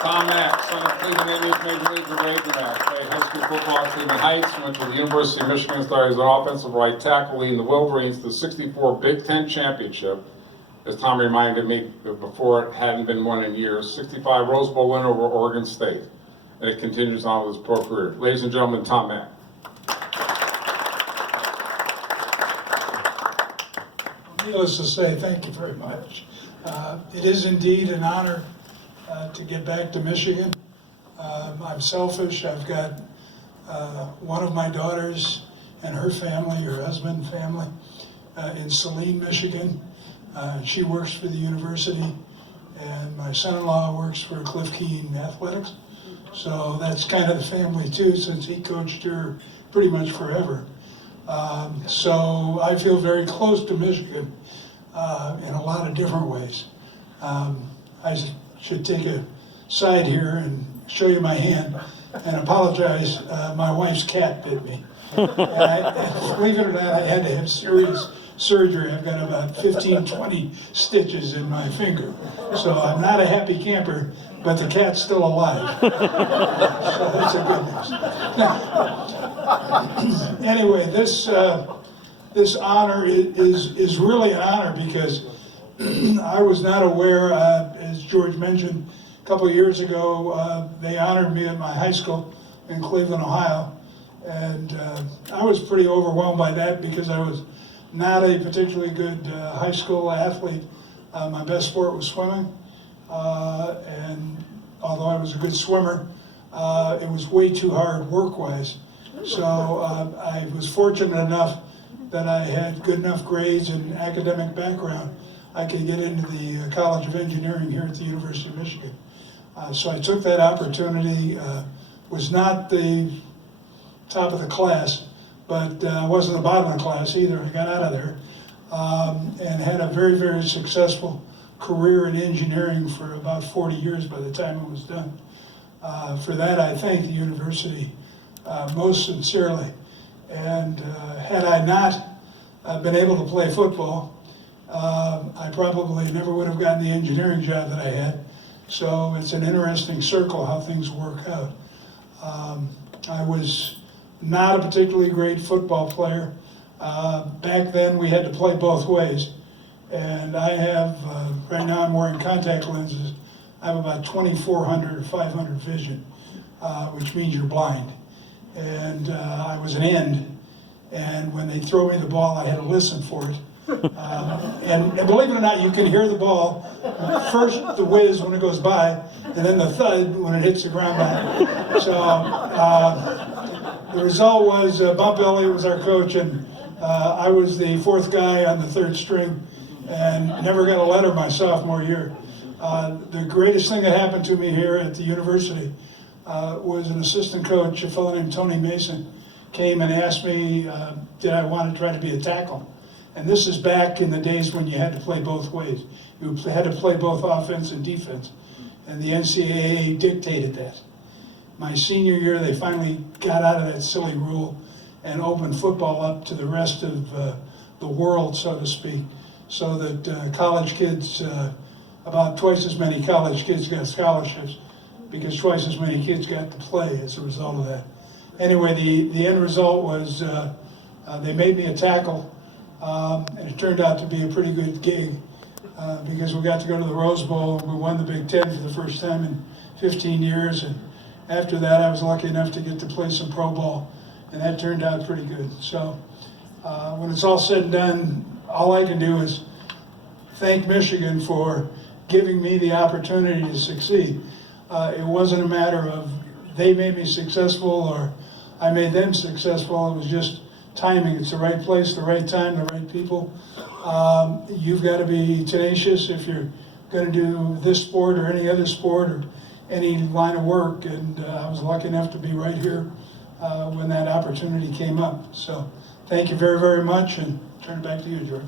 Tom Mack, son of Cleveland Indians Major League Major Mack, played high school football at Cleveland Heights, went to the University of Michigan, started as an offensive right tackle, leading the Wolverines to the '64 Big Ten Championship. As Tom reminded me before, it hadn't been won in years. '65 Rose Bowl win over Oregon State. And it continues on with his pro career. Ladies and gentlemen, Tom Mack. Needless to say, thank you very much. It is indeed an honor to get back to Michigan. I'm selfish. I've got one of my daughters and her family, her husband and family, in Saline, Michigan. She works for the university, and my son-in-law works for Cliff Keen Athletics. So that's kind of the family too, since he coached her pretty much forever. So I feel very close to Michigan in a lot of different ways. I should take a side here and show you my hand and apologize. My wife's cat bit me. And believe it or not, I had to have serious surgery. I've got about 15, 20 stitches in my finger. So I'm not a happy camper, but the cat's still alive. So that's a good news. Anyway, this honor is really an honor because I was not aware, as George mentioned, a couple of years ago, they honored me at my high school in Cleveland, Ohio. And I was pretty overwhelmed by that because I was not a particularly good high school athlete. My best sport was swimming. And although I was a good swimmer, it was way too hard work-wise. So I was fortunate enough that I had good enough grades and academic background. I could get into the College of Engineering here at the University of Michigan. So I took that opportunity, was not the top of the class, but I wasn't the bottom of the class either. I got out of there and had a very, very successful career in engineering for about 40 years by the time it was done. For that, I thank the university most sincerely. And had I not been able to play football, I probably never would have gotten the engineering job that I had. So it's an interesting circle how things work out. I was not a particularly great football player. Back then, we had to play both ways. And I have, right now I'm wearing contact lenses, I have about 2,400 or 500 vision, which means you're blind. And I was an end, and when they throw me the ball, I had to listen for it. And believe it or not, you can hear the ball, first the whiz when it goes by, and then the thud when it hits the ground back. So the result was Bump Elliott was our coach, and I was the fourth guy on the third string, and never got a letter my sophomore year. The greatest thing that happened to me here at the university was an assistant coach, a fellow named Tony Mason, came and asked me did I want to try to be a tackle. And this is back in the days when you had to play both ways. You had to play both offense and defense. And the NCAA dictated that. My senior year, they finally got out of that silly rule and opened football up to the rest of the world, so to speak, so that college kids, about twice as many college kids got scholarships because twice as many kids got to play as a result of that. Anyway, the end result was they made me a tackle, and it turned out to be a pretty good gig because we got to go to the Rose Bowl and we won the Big Ten for the first time in 15 years. And after that, I was lucky enough to get to play some pro ball, and that turned out pretty good. So when it's all said and done, all I can do is thank Michigan for giving me the opportunity to succeed. It wasn't a matter of they made me successful or I made them successful. It was just timing. It's the right place, the right time, the right people. You've got to be tenacious if you're going to do this sport or any other sport or any line of work. And I was lucky enough to be right here when that opportunity came up. So thank you very, very much, and turn it back to you, George.